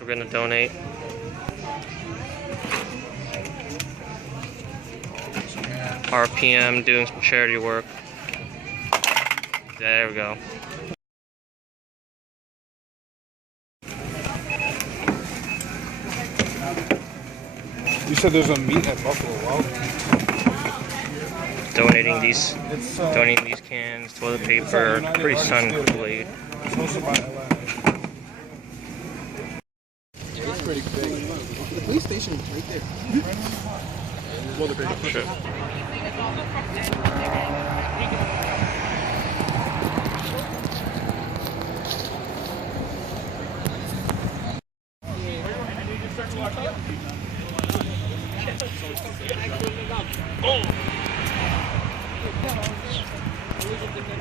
we're gonna donate. RPM doing some charity work. There we go. You said there's a meet at Buffalo Wild Wings. Donating these cans, toilet paper, Capri Sun, Kool-Aid. It's hosted by LA. It's pretty big. The police station is right there. Well, the big Sure.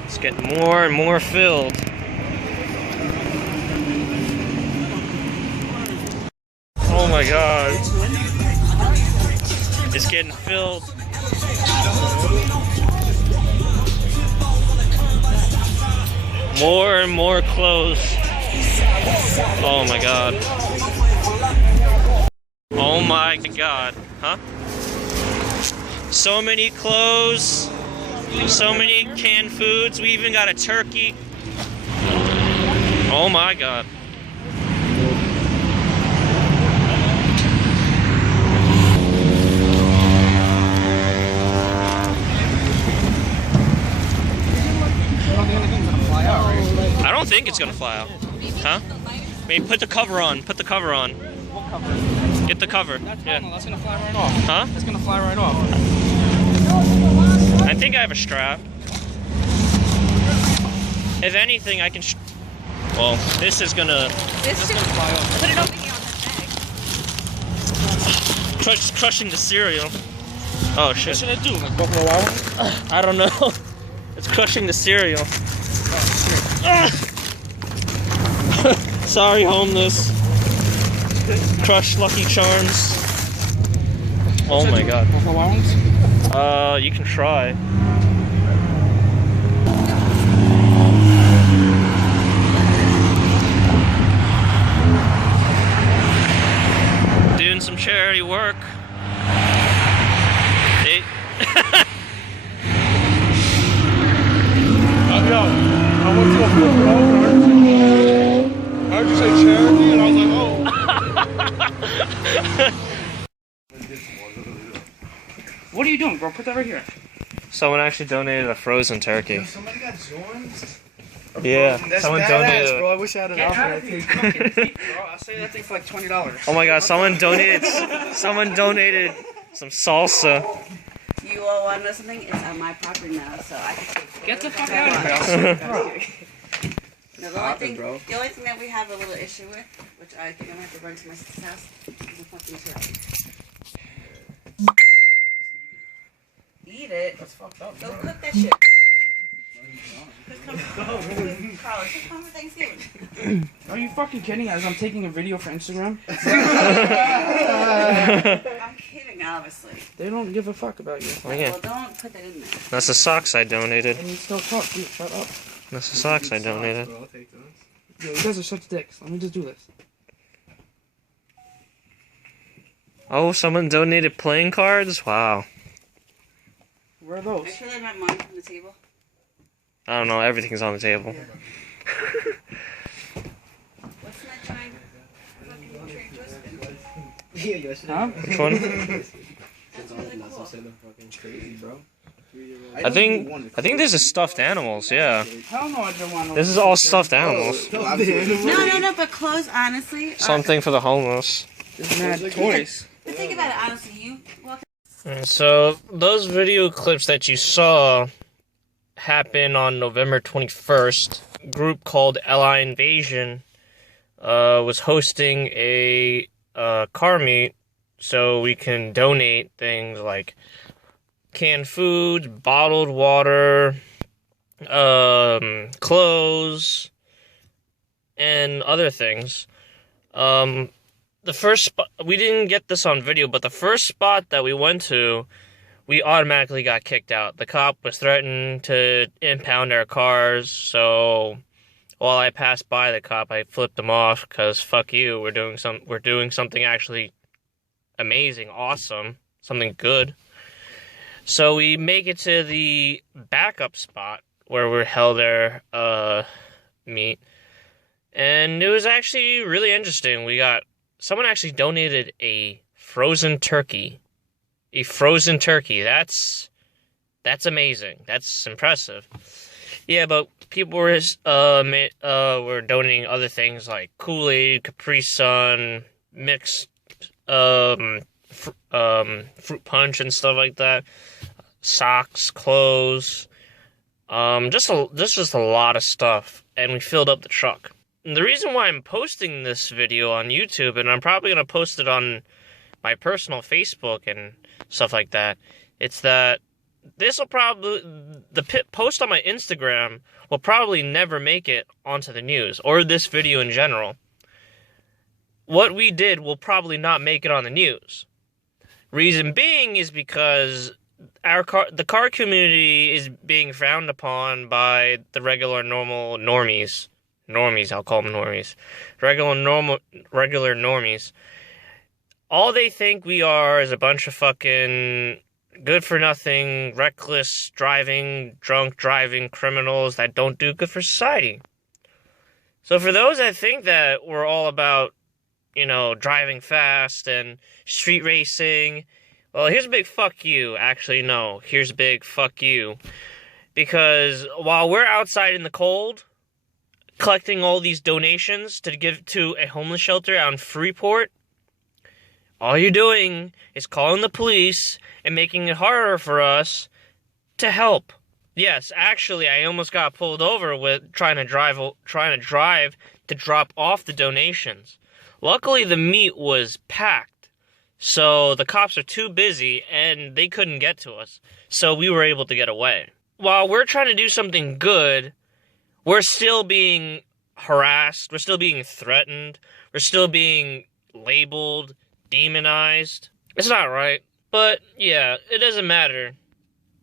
It's getting more and more filled. Oh my god. It's getting filled. More and more clothes. Oh my god. Oh my god. Huh? So many clothes. So many canned foods. We even got a turkey. Oh my god. I don't think it's gonna fly out. Huh? Maybe put the cover on. Put the cover on. What cover? Get the cover. Yeah. That's gonna fly right off. Huh? That's gonna fly right off. I think I have a strap. If anything, I can. Well, this is gonna. This is gonna fly off. Put it over here on the bag. Crushing the cereal. Oh shit. What should I do? Like Buffalo Wild Wings? I don't know. It's crushing the cereal. Sorry, homeless. Crush Lucky Charms. Oh my god. Buffalo Wild Wings? You can try. Doing some charity work. Hey. Yo, I went to a flip over. I heard you say charity, and I was like, oh. What are you doing, bro? Put that right here. Someone actually donated a frozen turkey. Yo, somebody got joined? Yeah, That's someone badass, donated. bro. I wish I had an outfit. Bro, I'll say that thing for like $20. Oh my god, someone donated some salsa. You all want to know something? It's on my property now, so I can take it. Get the fuck out of here. No, the only thing that we have a little issue with, which I think I'm gonna have to run to my sister's house, is the fucking turkey. Eat it. That's fucked up, Go bro. cook that shit. Carlos, just come for Thanksgiving. Are you fucking kidding? As I'm taking a video for Instagram? I'm kidding, obviously. They don't give a fuck about you. Oh yeah, Well, don't put that in there. that's the socks I donated. And you still talk, dude. Shut up. That's the socks I donated. Bro, I'll take those. Yo, you guys are such dicks. Let me just do this. Oh, someone donated playing cards? Wow. Where are those? Make sure they have mine on the table. I don't know, everything's on the table. What's that giant fucking tree twisting? Huh? Which one? That's really cool. Crazy, bro. I think this is stuffed animals, yeah. Hell no, I don't want no. This is all stuffed animals. No, but clothes, honestly. Something for the homeless. There's mad toys. But think about it, honestly. You walk. So, those video clips that you saw happened on November 21st. A group called LI Invasion was hosting a car meet so we can donate things like canned food, bottled water, clothes, and other things. The first spot, we didn't get this on video, but the first spot that we went to, we automatically got kicked out. The cop was threatening to impound our cars, so while I passed by the cop, I flipped him off because fuck you. We're doing something actually amazing, awesome, something good. So we make it to the backup spot where we're held our meet, and it was actually really interesting. Someone actually donated a frozen turkey. A frozen turkey. That's amazing. That's impressive. Yeah, but people were donating other things like Kool-Aid, Capri Sun, mixed fruit punch and stuff like that. Socks, clothes, just a lot of stuff, and we filled up the truck. And the reason why I'm posting this video on YouTube, and I'm probably gonna post it on my personal Facebook and stuff like that, it's that the post on my Instagram will probably never make it onto the news, or this video in general. What we did will probably not make it on the news. Reason being is because the car community is being frowned upon by the regular normies. Normies, I'll call them normies. Regular normies. All they think we are is a bunch of fucking good-for-nothing, reckless driving, drunk driving criminals that don't do good for society. So for those that think that we're all about, driving fast and street racing, well, here's a big fuck you. Actually, no. Here's a big fuck you. Because while we're outside in the cold, collecting all these donations to give to a homeless shelter out in Freeport, all you're doing is calling the police and making it harder for us to help. Yes, actually, I almost got pulled over with trying to drive to drop off the donations. Luckily, the meet was packed, so the cops are too busy and they couldn't get to us. So we were able to get away. While we're trying to do something good, we're still being harassed, we're still being threatened, we're still being labeled, demonized. It's not right. But, yeah, it doesn't matter.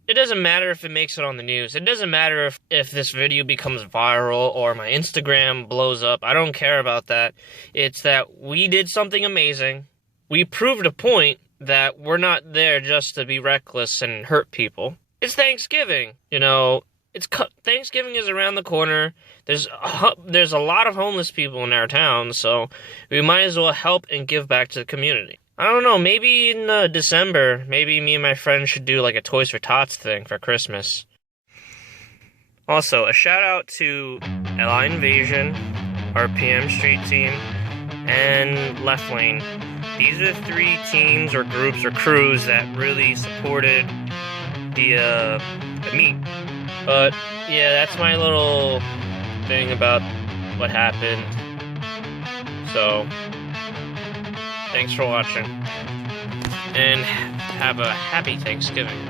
It doesn't matter if it makes it on the news. It doesn't matter if this video becomes viral or my Instagram blows up. I don't care about that. It's that we did something amazing. We proved a point that we're not there just to be reckless and hurt people. It's Thanksgiving, Thanksgiving is around the corner. There's a lot of homeless people in our town, so we might as well help and give back to the community. I don't know, maybe in December, maybe me and my friends should do like a Toys for Tots thing for Christmas. Also, a shout out to LI Invasion, RPM Street Team, and Left Lane. These are the 3 teams or groups or crews that really supported the meet. But yeah, that's my little thing about what happened. So, thanks for watching, and have a happy Thanksgiving.